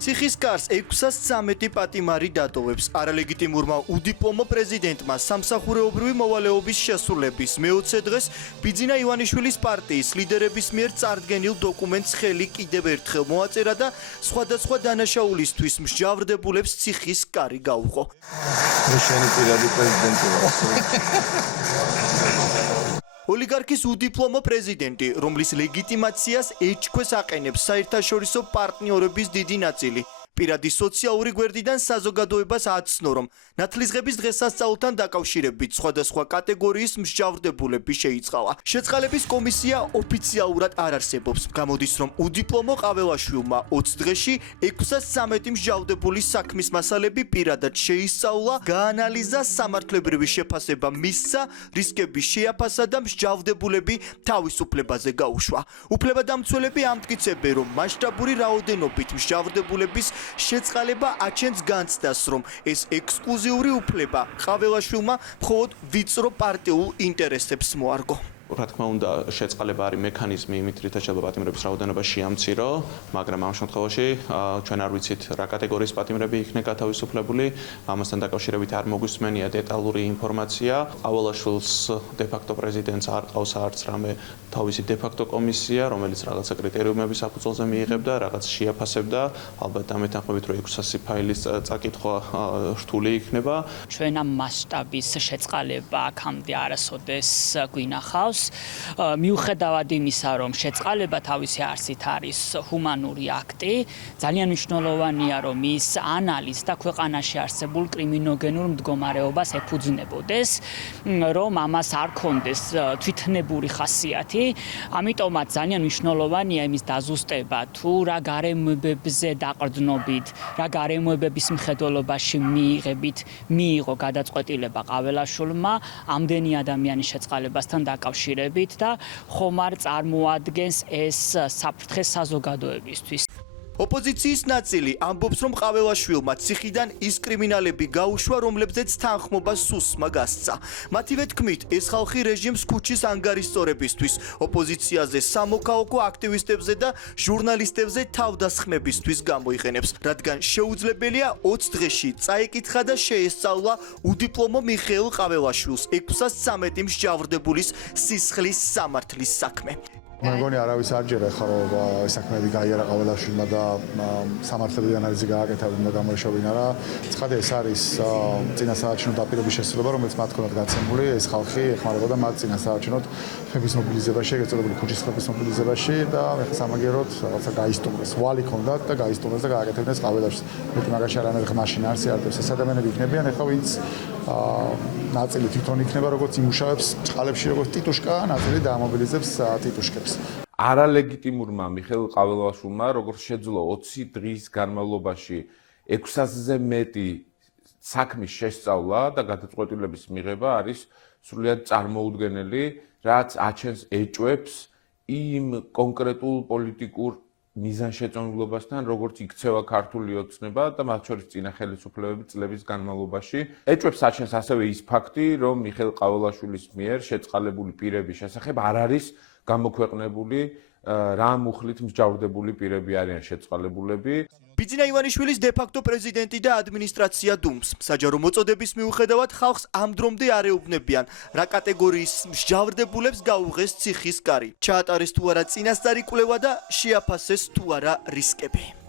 ციხის კარს 613 პატიმარი დატოვებს. არალეგიტიმურმა უდიპლომო პრეზიდენტმა სამსახურეობრივი მოვალეობის შესრულების მე-20 დღეს ბიძინა ივანიშვილის პარტიის ლიდერების მიერ წარდგენილ დოკუმენტს ხელი კიდევ ერთხელ მოაწერა და სხვადასხვა დანაშაულისთვის მსჯავრდებულებს ციხის კარი გაუღო. შენი პირადი პრეზიდენტი ვარ. ოლიგარქის უდიპლომო პრეზიდენტი, რომლის ლეგიტიმაციას ეჭქვეს აყენებს საერთაშორისო პარტნიორების დიდი ნაწილი. პირადი სოციალური გვერდიდან საზოგადოებას აცნო, რომ ნათლისღების დღესასწაულთან დაკავშირებით სხვადასხვა კატეგორიის მსჯავრდებულები შეიწყალა. შეწყალების კომისია ოფიციალურად არ არსებობს. გამოდის, რომ უდიპლომო ყაველაშვილმა 20 დღეში 613 მსჯავრდებულის საქმის მასალები პირადად შეისწავლა, გაანალიზა, სამართლებრივი შეფასება მისცა, რისკები შეაფასა და მსჯავრდებულები თავისუფლებაზე გაუშვა. უფლებადამცველები ამტკიცებენ, რომ მასშტაბური რაოდენობით მსჯავრდებულების შეწყალება აჩენს განცდას, რომ ეს ექსკლუზიური უფლება ყაველაშვილმა მხოლოდ ვიწრო პარტიულ ინტერესებს მოარგო. რა თქმა უნდა, შეწყალება არის მექანიზმი იმით, რითაც შეიძლება პატიმრების რაოდენობა შეამცირო, მაგრამ ამ შემთხვევაში ჩვენ არ ვიცით რა კატეგორიის პატიმრები იქნება გათავისუფლებული. ამასთან დაკავშირებით არ მოგვისმენია დეტალური ინფორმაცია. ყაველაშვილს დე-ფაქტო პრეზიდენტს არ ყავს არც რამე თავისი დე-ფაქტო კომისია, რომელიც რაღაცა კრიტერიუმების საფუძველზე მიიღებდა, რაღაც შეაფასებდა. ალბათ ამ ეთანხმებით, რომ 600 ფაილის წაკითხვა რთული იქნება. ჩვენ ამ მასშტაბის შეწყალება აქამდე არასოდეს გვინახავს. მიუხედავად იმისა, რომ შეწყალება თავისი არსით არის ჰუმანური აქტი, ძალიან მნიშვნელოვანია, რომ ის ანალიზს და ქვეყანაში არსებულ კრიმინოგენურ მდგომარეობას ეფუძნებოდეს, რომ ამას არ ქონდეს თვითნებური ხასიათი. ამიტომაც ძალიან მნიშვნელოვანია იმის დაზუსტება, თუ რა გარემოებებზე დაყრდნობით, რა გარემოებების მხედველობაში მიიღო გადაწყვეტილება ყაველაშვილმა ამდენი ადამიანის შეწყალებასთან დაკავშირებით და ხომ არ წარმოადგენს ეს საფრთხე საზოგადოებისთვის. ოპოზიციის ნაწილი ამბობს, რომ ყაველაშვილმა ციხიდან ის კრიმინალები გაუშვა, რომლებზეც თანხმობა სუსმა გასცა. მათივე თქმით, ეს ხალხი რეჟიმს ქუჩის ანგარისწორებისთვის, ოპოზიციაზე სამოქალაქო აქტივისტებზე და ჟურნალისტებზე თავდასხმებისთვის გამოიყენებს, რადგან შეუძლებელია 20 დღეში წაიკითხა და შეესწავლა უდიპლომო მიხეილ ყაველაშვილს 613 მსჯავრდებულის სისხლის სამართლის საქმე. მე მგონი არავის არ ჯერა ხა რომ საქმეები გაიარა ყაველაშვილმა და სამართლებრივი ანალიზი გააკეთა უნდა გამოეშოვინა რა. ცხადია ეს არის წინასაარჩევნო დაპირების შესრულება, რომელიც მათ ქონათ გაცემული, ეს ხალხი ეხმარებოდა მათ წინასაარჩევნოდ ხების მობილიზებაში, ეგრეთ წოდებული ქუჩის ხების მობილიზებაში და ეხლა სამაგეროდ რაღაცა გაისტუმრეს. ვალი ქონდათ და გაისტუმრეს და გააკეთებდნენ ყაველაშვილს. მეტი მაგაში არანაირი მაშინ არ სიარდებს ეს ადამიანები იქნებიან, ეხლა ვინც ნაწილი თვითონ იქნება როგორც იმუშავებს წყალებში როგორც ტიტუშკა, ნაწილი დაამობილიზებს ტიტუშკებს. არალეგიტიმურმა მიხეილ ყაველაშვილმა როგორც შეძლო 20 დღის განმავლობაში 600-ზე მეტი საქმის შესწავლა და გადაწყვეტილების მიღება არის სრულიად წარმოუდგენელი, რაც აჩენს ეჭვებს იმ კონკრეტულ პოლიტიკურ მიზანშეწონილობასთან, როგორც იქცევა ქართული ოცნება და მათ შორის წინა ხელისუფლებების წლების განმავლობაში. ეჭვებს აჩენს ასევე ის ფაქტი, რომ მიხეილ ყაველაშვილის მიერ შეწყალებული პირების შესახებ არ არის გამოქვეყნებული რა მუხლით მსჯავრდებული პირები არიან შეწყალებულები. ბიძინა ივანიშვილის დე-ფაქტო პრეზიდენტი და ადმინისტრაცია დუმს. საჯარო მოწოდების მიუხედავად ხალხს ამ დრომდე არ ეუბნებიან, რა კატეგორიის მსჯავრდებულებს გაუღეს ციხის კარი. ჩაატარეს თუ არა წინასწარი კვლევა და შეაფასეს თუ არა რისკები.